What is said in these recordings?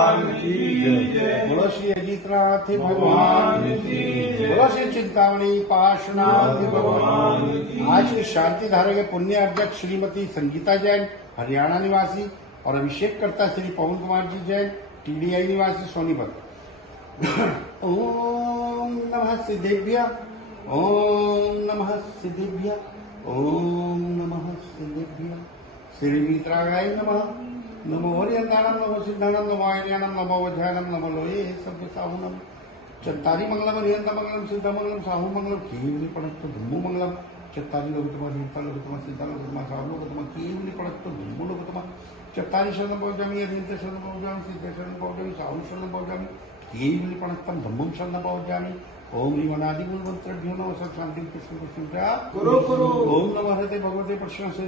बोलो श्री अजितनाथ भगवान बोलो श्री चिंतामणि पार्श्वनाथ भगवान। आज की शांति धारा के पुण्य अर्जक श्रीमती संगीता जैन हरियाणा निवासी और अभिषेक करता श्री पवन कुमार जी जैन टीडीआई निवासी सोनीपत। ओम नमः सिद्धेभ्य ओम नमः सिद्धेभ्य ओम नमः सिद्धेभ्य। श्री मित्रागाय नमः। नमो हरियंदानम नमो सिद्धानम नमो आयर्यानम नमो वज्रानम नमो लोये सभ्य साहुनम चत्तारी मंगलम हरियंत मंगलम सिद्ध मंगलम साहु मंगलम केवली पड़त्तो धम्मो मंगलम चत्तारी लोकतम हरियंता लोकतम सिद्ध लोकतम साहु लोकतम केवली पड़त्तो धम्मो लोकतम चत्तारी शरणं भवजामि हरियंत शरणं भवजामि सिद्ध शरणं भवजामि साहु शरणं भवजामि केवली पड़त्तं धम्मं शरणं भवजामि। ओम ह्रीमनादि मूलमंत्रेभ्यो नमः सब शांति कुरु कुरु। ओम नमः हरते भगवते प्रश्न से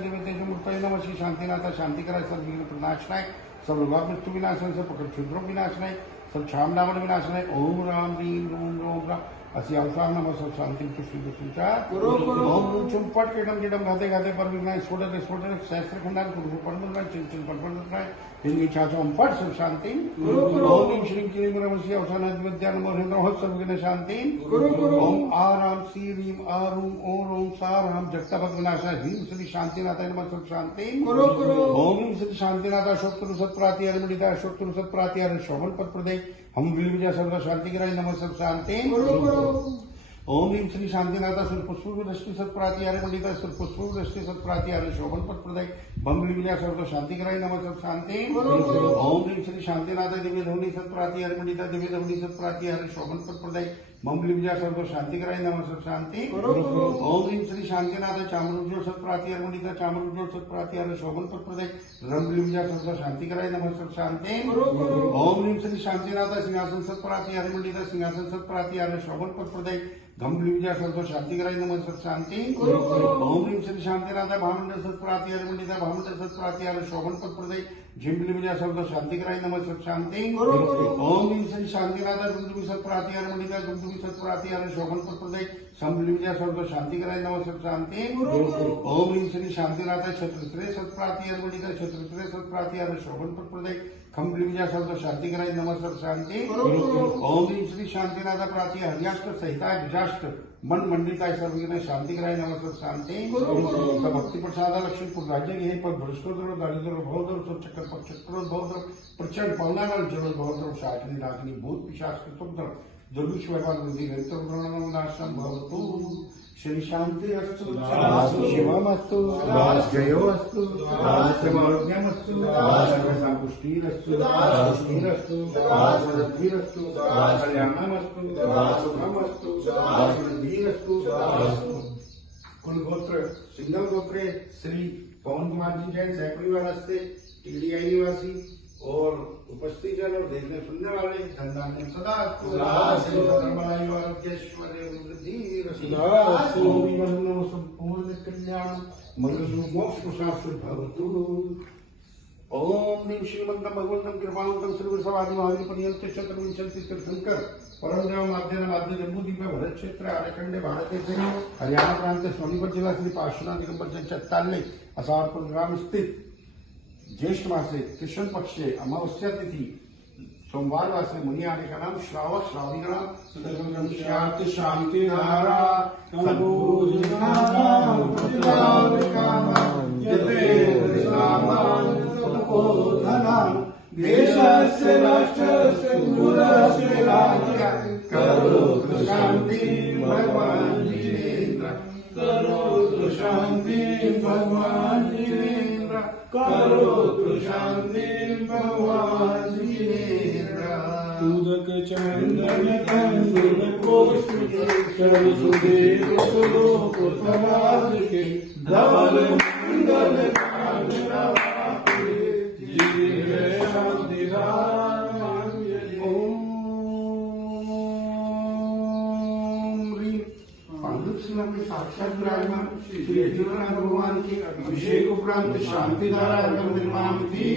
देवते मूर्तये नमः श्री शांतिनाथ शांति कराय सब विघ्न प्रनाशनाय सब रोग मृत्यु विनाशनाय सब प्रकट क्षुद्र विनाशनाय सब छाम नामन विनाशनाय। ओम राम ह्रीम रोम रोम राम असी अवसार नमः सब शांति कुरु कुरु। ओम चुम पट केटम केटम घाते घाते पर विघ्नाय स्फोटते स्फोटते सहस्त्र खंडान कुरु परमंगल चिन चिन परमंगल इनकी छाछा पट सब शांति ओम श्री क्लीं नमः अवसान विद्या नमो हृदय सब विघ्न शांति ओम आराम सी रीम आरूम ओम ओम साराम जगतपत विनाशा ह्रीम श्री शांतिनाथाय नमः सब शांति ओम श्री शांतिनाथ अशोक सत्प्राति हरिमणिता अशोक सत्प्राति हरि शोभन पद प्रदय हम विल विजय सर्व शांति कराय नमः सब शांति। ओम ह्रीम श्री शांतिनाथ सुरपुष्प दृष्टि सत्प्राति हरिमणिता सुरपुष्प दृष्टि सत्प्राति हरि शोभन पद प्रदय बम विल विजय सर्व शांति कराय नमः सब शांति। ओम ह्रीम श्री शांतिनाथ दिव्य धवनी सत्प्राति हरिमणिता दिव्य धवनी सत्प्राति हरि शोभन पद प्रदय मम विजय सर्व शांति कराय नमः सब शांति। ओम ह्रीम श्री शांतिनाथ चामरुज्योत सत्प्राति हरिमणिता चामरुज्योत सत्प्राति हरि शोभन पद प्रदय रम विजय सर्व शांति कराय नमः सब शांति। ओम ह्रीम श्री शांतिनाथ सिंहासन सत्प्राति हरिमणिता सिंहासन सत्प्राति हरि शोभन पद प्रदय गम विजय सर्व शांति कराय नमः सब शांति। ओम ह्रीम श्री शांतिनाथ भामंडल सत्प्राति हरिमणिता भामंडल सत्प्राति हरि शोभन पद प्रदय झिंबली विजय सर्व शांति कराय नमः सब शांति। ओम ह्रीम श्री शांतिनाथ दुमदुमी सत्प्राति हरिमणिता दुमदुमी सत्प्राति हरि शोभन पद प्रदय संबली विजय सर्व शांति कराय नमः सब शांति। ओम ह्रीम श्री शांतिनाथ छत्रश्रेय सत्प्राति हरिमणिता छत्रश्रेय सत्प्राति हरि शोभन पद प्रदय खम्बली विजय सर्व शांति कराय नमः सब शांति। ओम ह्रीम श्री शांतिनाथ प्राति हरियाष्ट सहिताय विजाष्ट मन मंडिताय सर्व शांति कराय नमः सब शांति। भक्ति प्रसाद लक्ष्मीपुर राज्य के पर भ्रष्टोद्र दारिद्र भौद्र सब चक्कर पर चक्र भौद्र प्रचंड पौनागल जल भौद्र शाकिनी रागिनी भूत पिशाच कृतुद्र दुर्भिक्ष व्यापार वृद्धि नाशम भवतु। श्री शांति अस्तु शिवमस्तु जयोस्तु आरोग्यमस्तु पुष्टिरस्तु पुष्टिरस्तु समृद्धिरस्तु कल्याणमस्तु सुखमस्तु समृद्धिरस्तु। कुल गोत्र सिंगल गोत्रे श्री पवन कुमार जी जैन सहपरिवार हस्ते टीडीआई निवासी और उपस्थित जन और देखने सुनने वाले धनधान्य सदा संपूर्ण कल्याण मोक्ष भवतु। ओम ह्रीम श्रीमंतम भगवंतम कृपावंतम श्रीवत्सवादि महावीरपर्यंत चतुर्विंशति तीर्थंकर परम देव माध्य माध्य जम्मू द्वीप भरत क्षेत्र आर्यखंडे भारत से हरियाणा प्रांत सोनीपत जिला श्री पार्श्वनाथ दिगंबर चत्ताले असारपुर ग्राम स्थित ज्येष्ठ मासे कृष्ण पक्षे अमावस्या तिथि सोमवार वासे मुनि आने का नाम श्रावक श्रावणी का नाम शांति शांति धारा देशस्य राष्ट्रस्य कुलस्य राज्य करोतु शांति भगवान जिनेन्द्र करोतु शांति भगवान जिनेन्द्र करोतु शांति भगवान जिनेन्द्र। उदक चंदन कंदुल कोष्ठ सुदेव सुलोक समाज के धवल मंगल साक्षात विराजमान श्री अजितनाथ भगवान की अभिषेक उपरांत शांति धारा निर्माण थी।